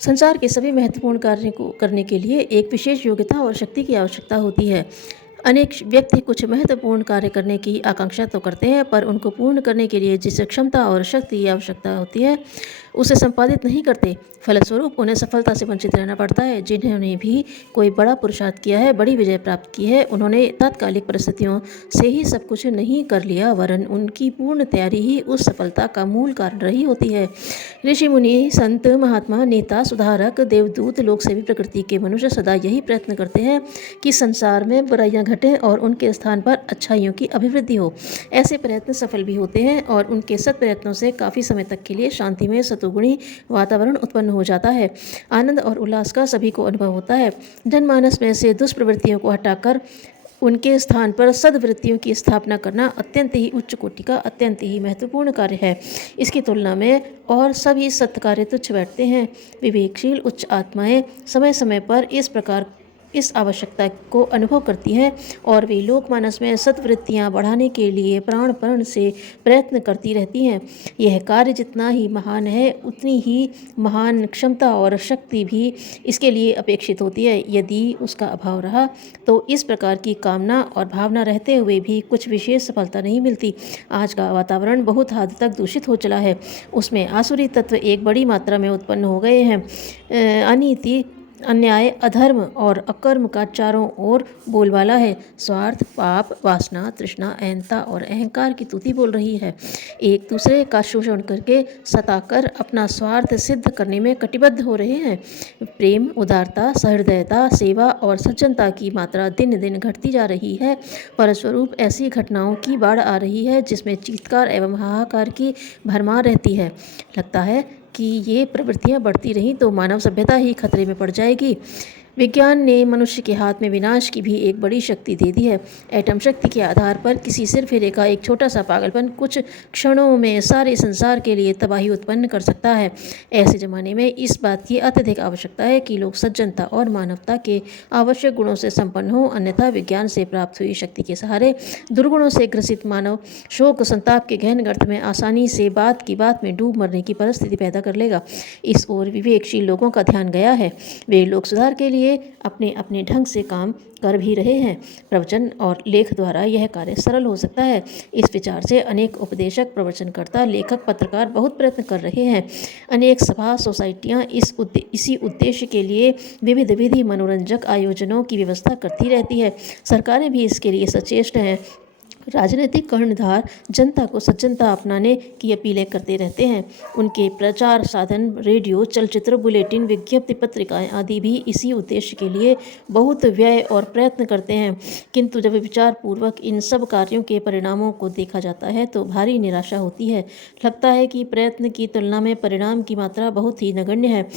संसार के सभी महत्वपूर्ण कार्य को करने के लिए एक विशेष योग्यता और शक्ति की आवश्यकता होती है। अनेक व्यक्ति कुछ महत्वपूर्ण कार्य करने की आकांक्षा तो करते हैं, पर उनको पूर्ण करने के लिए जिस क्षमता और शक्ति की आवश्यकता होती है उसे संपादित नहीं करते। फलस्वरूप उन्हें सफलता से वंचित रहना पड़ता है। जिन्होंने भी कोई बड़ा पुरुषार्थ किया है, बड़ी विजय प्राप्त की है, उन्होंने तात्कालिक परिस्थितियों से ही सब कुछ नहीं कर लिया, वरन उनकी पूर्ण तैयारी ही उस सफलता का मूल कारण रही होती है। ऋषि मुनि, संत, महात्मा, नेता, सुधारक, देवदूत, लोकसेवी प्रकृति के मनुष्य सदा यही प्रयत्न करते हैं कि संसार में बुराइयां घटें और उनके स्थान पर अच्छाइयों की अभिवृद्धि हो। ऐसे प्रयत्न सफल भी होते हैं और उनके सत प्रयत्नों से काफ़ी समय तक के लिए शांति में सतुगुणी वातावरण उत्पन्न हो जाता है। आनंद और उल्लास का सभी को अनुभव होता है। जनमानस में से दुष्प्रवृत्तियों को हटाकर उनके स्थान पर सद्वृत्तियों की स्थापना करना अत्यंत ही उच्च कोटि का, अत्यंत ही महत्वपूर्ण कार्य है। इसकी तुलना में और सभी सत्कार्य तुच्छ बैठते हैं। विवेकशील उच्च आत्माएं समय समय पर इस आवश्यकता को अनुभव करती हैं और वे लोकमानस में सत्वृत्तियां बढ़ाने के लिए प्राणपण से प्रयत्न करती रहती हैं। यह कार्य जितना ही महान है, उतनी ही महान क्षमता और शक्ति भी इसके लिए अपेक्षित होती है। यदि उसका अभाव रहा तो इस प्रकार की कामना और भावना रहते हुए भी कुछ विशेष सफलता नहीं मिलती। आज का वातावरण बहुत हद तक दूषित हो चला है। उसमें आसुरी तत्व एक बड़ी मात्रा में उत्पन्न हो गए हैं। अनीति, अन्याय, अधर्म और अकर्म का चारों ओर बोलबाला है। स्वार्थ, पाप, वासना, तृष्णा, अहंता और अहंकार की तूती बोल रही है। एक दूसरे का शोषण करके सताकर अपना स्वार्थ सिद्ध करने में कटिबद्ध हो रहे हैं। प्रेम, उदारता, सहृदयता, सेवा और सज्जनता की मात्रा दिन दिन घटती जा रही है। फलस्वरूप ऐसी घटनाओं की बाढ़ आ रही है जिसमें चीत्कार एवं हाहाकार की भरमार रहती है। लगता है कि ये प्रवृत्तियां बढ़ती रहीं तो मानव सभ्यता ही खतरे में पड़ जाएगी। विज्ञान ने मनुष्य के हाथ में विनाश की भी एक बड़ी शक्ति दे दी है। एटम शक्ति के आधार पर किसी सिरफिरे का एक छोटा सा पागलपन कुछ क्षणों में सारे संसार के लिए तबाही उत्पन्न कर सकता है। ऐसे जमाने में इस बात की अत्यधिक आवश्यकता है कि लोग सज्जनता और मानवता के आवश्यक गुणों से संपन्न हों, अन्यथा विज्ञान से प्राप्त हुई शक्ति के सहारे दुर्गुणों से ग्रसित मानव शोक संताप के गहन गर्त में आसानी से बात की बात में डूब मरने की परिस्थिति पैदा कर लेगा। इस ओर विवेकशील लोगों का ध्यान गया है। वे लोक सुधार के लिए अपने अपने ढंग से काम कर भी रहे हैं। प्रवचन और लेख द्वारा यह कार्य सरल हो सकता है। इस विचार से अनेक उपदेशक, प्रवचनकर्ता, लेखक, पत्रकार बहुत प्रयत्न कर रहे हैं। अनेक सभा, सोसाइटियां इसी उद्देश्य के लिए विविध विधि मनोरंजक आयोजनों की व्यवस्था करती रहती है। सरकारें भी इसके लिए सचेष्ट हैं। राजनीतिक कर्णधार जनता को सज्जनता अपनाने की अपीलें करते रहते हैं। उनके प्रचार साधन रेडियो, चलचित्र, बुलेटिन, विज्ञप्ति पत्रिकाएं आदि भी इसी उद्देश्य के लिए बहुत व्यय और प्रयत्न करते हैं। किंतु जब विचार पूर्वक इन सब कार्यों के परिणामों को देखा जाता है तो भारी निराशा होती है। लगता है कि प्रयत्न की तुलना में परिणाम की मात्रा बहुत ही नगण्य है।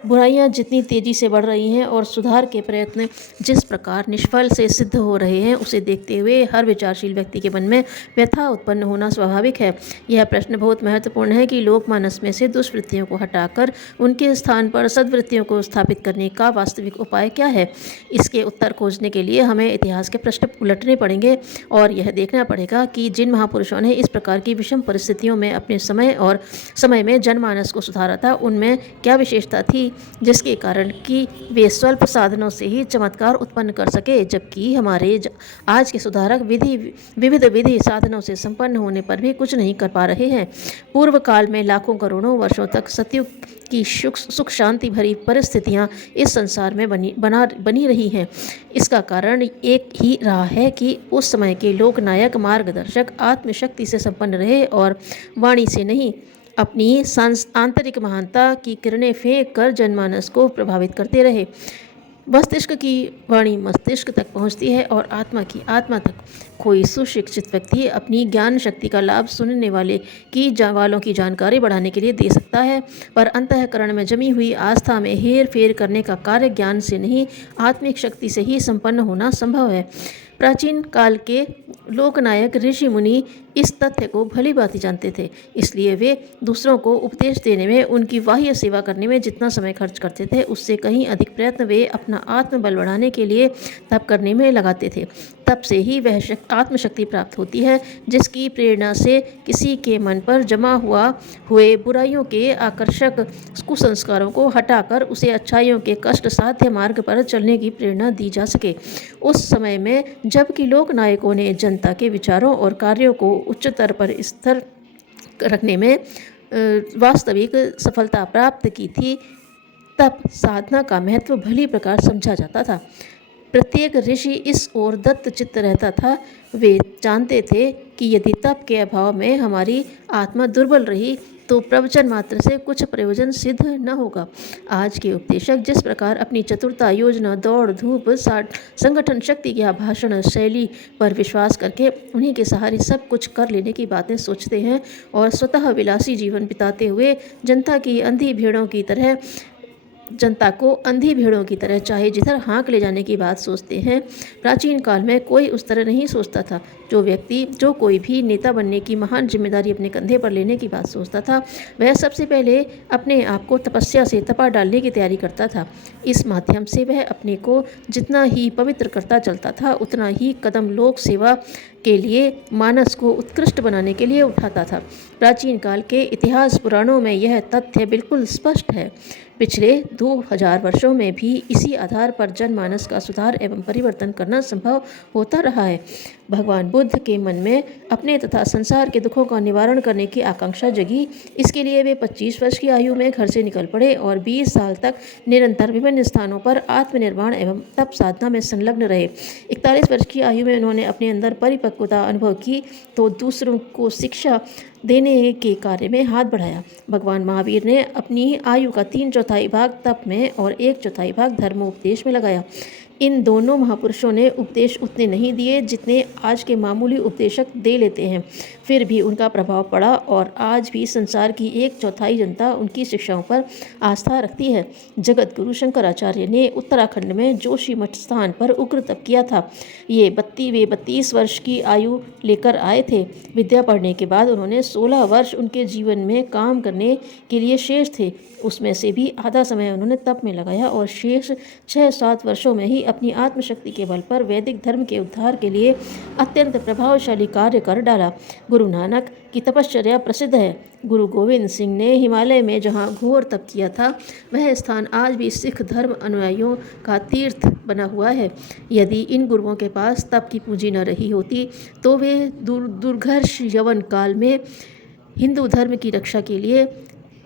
बुराइयां जितनी तेजी से बढ़ रही हैं और सुधार के प्रयत्न जिस प्रकार निष्फल से सिद्ध हो रहे हैं, उसे देखते हुए हर विचारशील व्यक्ति के मन में व्यथा उत्पन्न होना स्वाभाविक है। यह प्रश्न बहुत महत्वपूर्ण है कि लोकमानस में से दुष्वृत्तियों को हटाकर उनके स्थान पर सद्वृत्तियों को स्थापित करने का वास्तविक उपाय क्या है। इसके उत्तर खोजने के लिए हमें इतिहास के पृष्ठ उलटने पड़ेंगे और यह देखना पड़ेगा कि जिन महापुरुषों ने इस प्रकार की विषम परिस्थितियों में अपने समय में जनमानस को सुधारा था, उनमें क्या विशेषता थी जिसके कारण कि वे स्वल्प साधनों से ही चमत्कार उत्पन्न कर सके, जबकि हमारे आज के सुधारक विविध विधि साधनों से संपन्न होने पर भी कुछ नहीं कर पा रहे हैं। पूर्व काल में लाखों करोड़ों वर्षों तक सतयुग की सुख शांति भरी परिस्थितियां इस संसार में बनी रही हैं। इसका कारण एक ही रहा है कि उस समय के लोकनायक, मार्गदर्शक आत्मशक्ति से संपन्न रहे और वाणी से नहीं, अपनी आंतरिक महानता की किरणें फेंक कर जनमानस को प्रभावित करते रहे। मस्तिष्क की वाणी मस्तिष्क तक पहुंचती है और आत्मा की आत्मा तक। कोई सुशिक्षित व्यक्ति अपनी ज्ञान शक्ति का लाभ सुनने वालों की जानकारी बढ़ाने के लिए दे सकता है, पर अंतःकरण में जमी हुई आस्था में हेर फेर करने का कार्य ज्ञान से नहीं, आत्मिक शक्ति से ही संपन्न होना संभव है। प्राचीन काल के लोकनायक ऋषि मुनि इस तथ्य को भली भांति जानते थे। इसलिए वे दूसरों को उपदेश देने में, उनकी बाह्य सेवा करने में जितना समय खर्च करते थे, उससे कहीं अधिक प्रयत्न वे अपना आत्मबल बढ़ाने के लिए तप करने में लगाते थे। तप से ही वह आत्मशक्ति प्राप्त होती है, जिसकी प्रेरणा से किसी के मन पर जमा हुए बुराइयों के आकर्षक कुसंस्कारों को हटाकर उसे अच्छाइयों के कष्ट साध्य मार्ग पर चलने की प्रेरणा दी जा सके। उस समय में जबकि लोक नायकों ने जनता के विचारों और कार्यों को उच्चतर पर स्थिर रखने में वास्तविक सफलता प्राप्त की थी, तप साधना का महत्व भली प्रकार समझा जाता था। प्रत्येक ऋषि इस ओर दत्त चित्त रहता था। वे जानते थे कि यदि तप के अभाव में हमारी आत्मा दुर्बल रही तो प्रवचन मात्र से कुछ प्रयोजन सिद्ध न होगा। आज के उपदेशक जिस प्रकार अपनी चतुरता, योजना, दौड़ धूप, संगठन शक्ति या भाषण शैली पर विश्वास करके उन्हीं के सहारे सब कुछ कर लेने की बातें सोचते हैं और स्वतः विलासी जीवन बिताते हुए जनता को अंधी भेड़ों की तरह चाहे जिधर हाँक ले जाने की बात सोचते हैं, प्राचीन काल में कोई उस तरह नहीं सोचता था। जो कोई भी नेता बनने की महान जिम्मेदारी अपने कंधे पर लेने की बात सोचता था, वह सबसे पहले अपने आप को तपस्या से तपा डालने की तैयारी करता था। इस माध्यम से वह अपने को जितना ही पवित्र करता चलता था, उतना ही कदम लोक सेवा के लिए मानस को उत्कृष्ट बनाने के लिए उठाता था। प्राचीन काल के इतिहास पुराणों में यह तथ्य बिल्कुल स्पष्ट है। पिछले 2000 वर्षों में भी इसी आधार पर जनमानस का सुधार एवं परिवर्तन करना संभव होता रहा है। भगवान बुद्ध के मन में अपने तथा संसार के दुखों का निवारण करने की आकांक्षा जगी। इसके लिए वे 25 वर्ष की आयु में घर से निकल पड़े और 20 साल तक निरंतर विभिन्न स्थानों पर आत्मनिर्माण एवं तप साधना में संलग्न रहे। 41 वर्ष की आयु में उन्होंने अपने अंदर परिपक्वता अनुभव की तो दूसरों को शिक्षा देने के कार्य में हाथ बढ़ाया। भगवान महावीर ने अपनी आयु का 3/4 भाग तप में और 1/4 भाग धर्मोपदेश में लगाया। इन दोनों महापुरुषों ने उपदेश उतने नहीं दिए जितने आज के मामूली उपदेशक दे लेते हैं। फिर भी उनका प्रभाव पड़ा और आज भी संसार की 1/4 जनता उनकी शिक्षाओं पर आस्था रखती है। जगत गुरु शंकराचार्य ने उत्तराखंड में जोशी मठ स्थान पर उग्र तप किया था। वे 32 वर्ष की आयु लेकर आए थे। विद्या पढ़ने के बाद उन्होंने 16 वर्ष उनके जीवन में काम करने के लिए शेष थे। उसमें से भी आधा समय उन्होंने तप में लगाया और शेष 6-7 वर्षों में ही अपनी आत्मशक्ति के बल पर वैदिक धर्म के उद्धार के लिए अत्यंत प्रभावशाली कार्य कर डाला। गुरु नानक की तपश्चर्या प्रसिद्ध है। गुरु गोविंद सिंह ने हिमालय में जहाँ घोर तप किया था, वह स्थान आज भी सिख धर्म अनुयायियों का तीर्थ बना हुआ है। यदि इन गुरुओं के पास तप की पूंजी न रही होती तो वे दुर्घर्ष यवन काल में हिंदू धर्म की रक्षा के लिए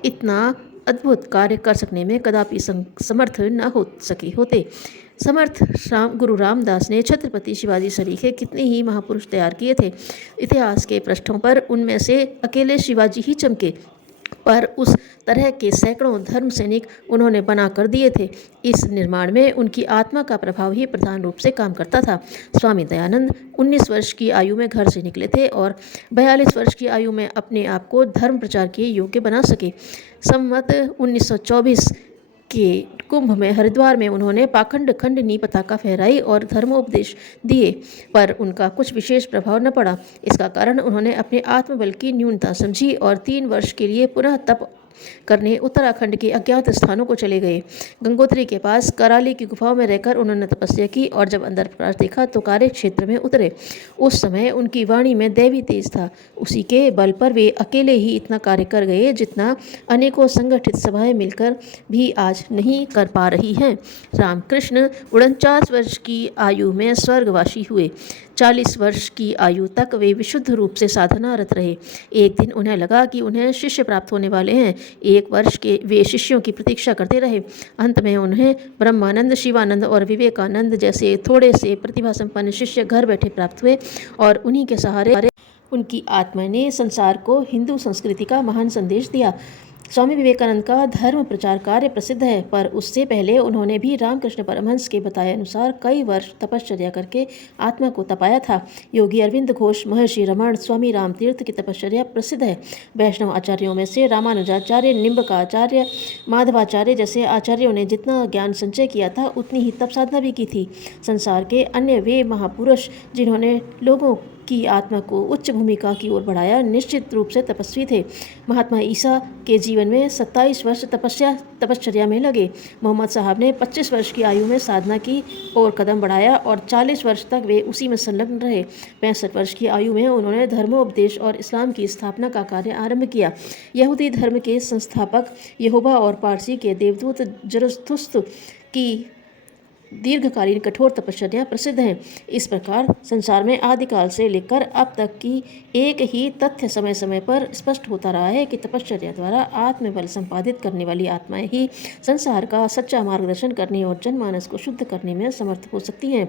इतना अद्भुत कार्य कर सकने में कदापि समर्थ न हो सके होते। समर्थ गुरु रामदास ने छत्रपति शिवाजी सरीखे कितने ही महापुरुष तैयार किए थे। इतिहास के पृष्ठों पर उनमें से अकेले शिवाजी ही चमके, पर उस तरह के सैकड़ों धर्म सैनिक उन्होंने बना कर दिए थे। इस निर्माण में उनकी आत्मा का प्रभाव ही प्रधान रूप से काम करता था। स्वामी दयानंद 19 वर्ष की आयु में घर से निकले थे और 42 वर्ष की आयु में अपने आप को धर्म प्रचार के योग्य बना सके। संवत 1924 के कुंभ में हरिद्वार में उन्होंने पाखंड खंडनी पताका फहराई और धर्मोपदेश दिए, पर उनका कुछ विशेष प्रभाव न पड़ा। इसका कारण उन्होंने अपने आत्मबल की न्यूनता समझी और 3 वर्ष के लिए पुनः तप करने उत्तराखंड के अज्ञात स्थानों को चले गए। गंगोत्री के पास कराली की गुफाओं में रहकर उन्होंने तपस्या की और जब अंदर प्रकाश देखा तो कार्य क्षेत्र में उतरे। उस समय उनकी वाणी में दैवी तेज था। उसी के बल पर वे अकेले ही इतना कार्य कर गए जितना अनेकों संगठित सभाएं मिलकर भी आज नहीं कर पा रही हैं। रामकृष्ण 49 वर्ष की आयु में स्वर्गवासी हुए। 40 वर्ष की आयु तक वे विशुद्ध रूप से साधनारत रहे। एक दिन उन्हें लगा कि उन्हें शिष्य प्राप्त होने वाले हैं। 1 वर्ष के वे शिष्यों की प्रतीक्षा करते रहे। अंत में उन्हें ब्रह्मानंद, शिवानंद और विवेकानंद जैसे थोड़े से प्रतिभा संपन्न शिष्य घर बैठे प्राप्त हुए और उन्हीं के सहारे उनकी आत्मा ने संसार को हिंदू संस्कृति का महान संदेश दिया। स्वामी विवेकानंद का धर्म प्रचार कार्य प्रसिद्ध है, पर उससे पहले उन्होंने भी रामकृष्ण परमहंस के बताए अनुसार कई वर्ष तपश्चर्या करके आत्मा को तपाया था। योगी अरविंद घोष, महर्षि रमण, स्वामी रामतीर्थ की तपश्चर्या प्रसिद्ध है। वैष्णव आचार्यों में से रामानुजाचार्य, निम्बकाचार्य, माधवाचार्य जैसे आचार्यों ने जितना ज्ञान संचय किया था उतनी ही तप साधना भी की थी। संसार के अन्य वे महापुरुष जिन्होंने लोगों की आत्मा को उच्च भूमिका की ओर बढ़ाया। निश्चित रूप से तपस्वी थे। महात्मा ईसा के जीवन में 27 वर्ष तपश्चर्या में लगे। मोहम्मद साहब ने 25 वर्ष की आयु में साधना की और कदम बढ़ाया और 40 वर्ष तक वे उसी में संलग्न रहे। 65 वर्ष की आयु में उन्होंने धर्मोपदेश और इस्लाम की स्थापना का कार्य आरंभ किया। यहूदी धर्म के संस्थापक यहोवा और पारसी के देवदूत जरथुस्त्र की दीर्घकालीन कठोर तपश्चर्या प्रसिद्ध है। इस प्रकार संसार में आदिकाल से लेकर अब तक की एक ही तथ्य समय समय पर स्पष्ट होता रहा है कि तपश्चर्या द्वारा आत्मबल संपादित करने वाली आत्माएं ही संसार का सच्चा मार्गदर्शन करने और जनमानस को शुद्ध करने में समर्थ हो सकती हैं।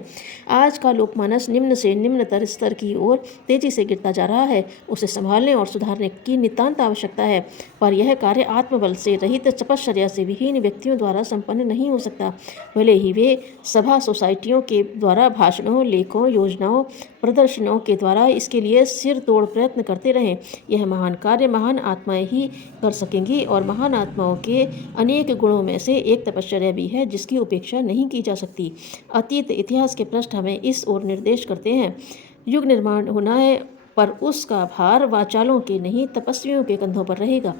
आज का लोकमानस निम्न से निम्नतर स्तर की ओर तेजी से गिरता जा रहा है। उसे संभालने और सुधारने की नितांत आवश्यकता है, पर यह कार्य आत्मबल से रहित तपश्चर्या से विहीन व्यक्तियों द्वारा संपन्न नहीं हो सकता। भले ही वे सभा सोसाइटियों के द्वारा भाषणों, लेखों, योजनाओं, प्रदर्शनों के द्वारा इसके लिए सिर तोड़ प्रयत्न करते रहें, यह महान कार्य महान आत्माएं ही कर सकेंगी। और महान आत्माओं के अनेक गुणों में से एक तपश्चर्या भी है जिसकी उपेक्षा नहीं की जा सकती। अतीत इतिहास के पृष्ठ हमें इस ओर निर्देश करते हैं। युग निर्माण होना है, पर उसका भार वाचालों के नहीं तपस्वियों के कंधों पर रहेगा।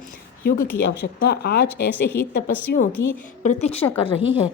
युग की आवश्यकता आज ऐसे ही तपस्वियों की प्रतीक्षा कर रही है।